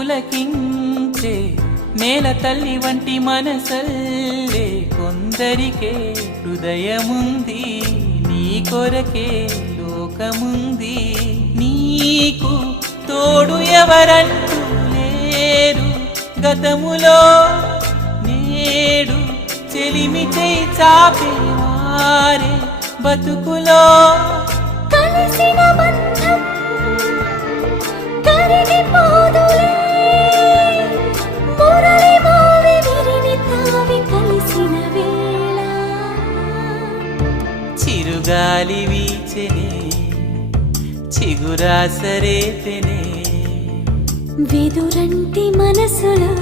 పులకించే నేల తల్లి వంటి మనసల్లే కొందరికే హృదయముంది నీ కొరకే లోకముంది నీకు తోడు ఎవరంటూ లేరు గతములో నేడు చెలిమి చేయి చాపేవారే బతుకులో కలిసిన బంధం కరిగిపోదులే మురళి మోవి విరిని తావి కలిసిన వేళ చిరుగాలి వీచెనే చిగురాసరేతెనే వెదురంటి మనసులో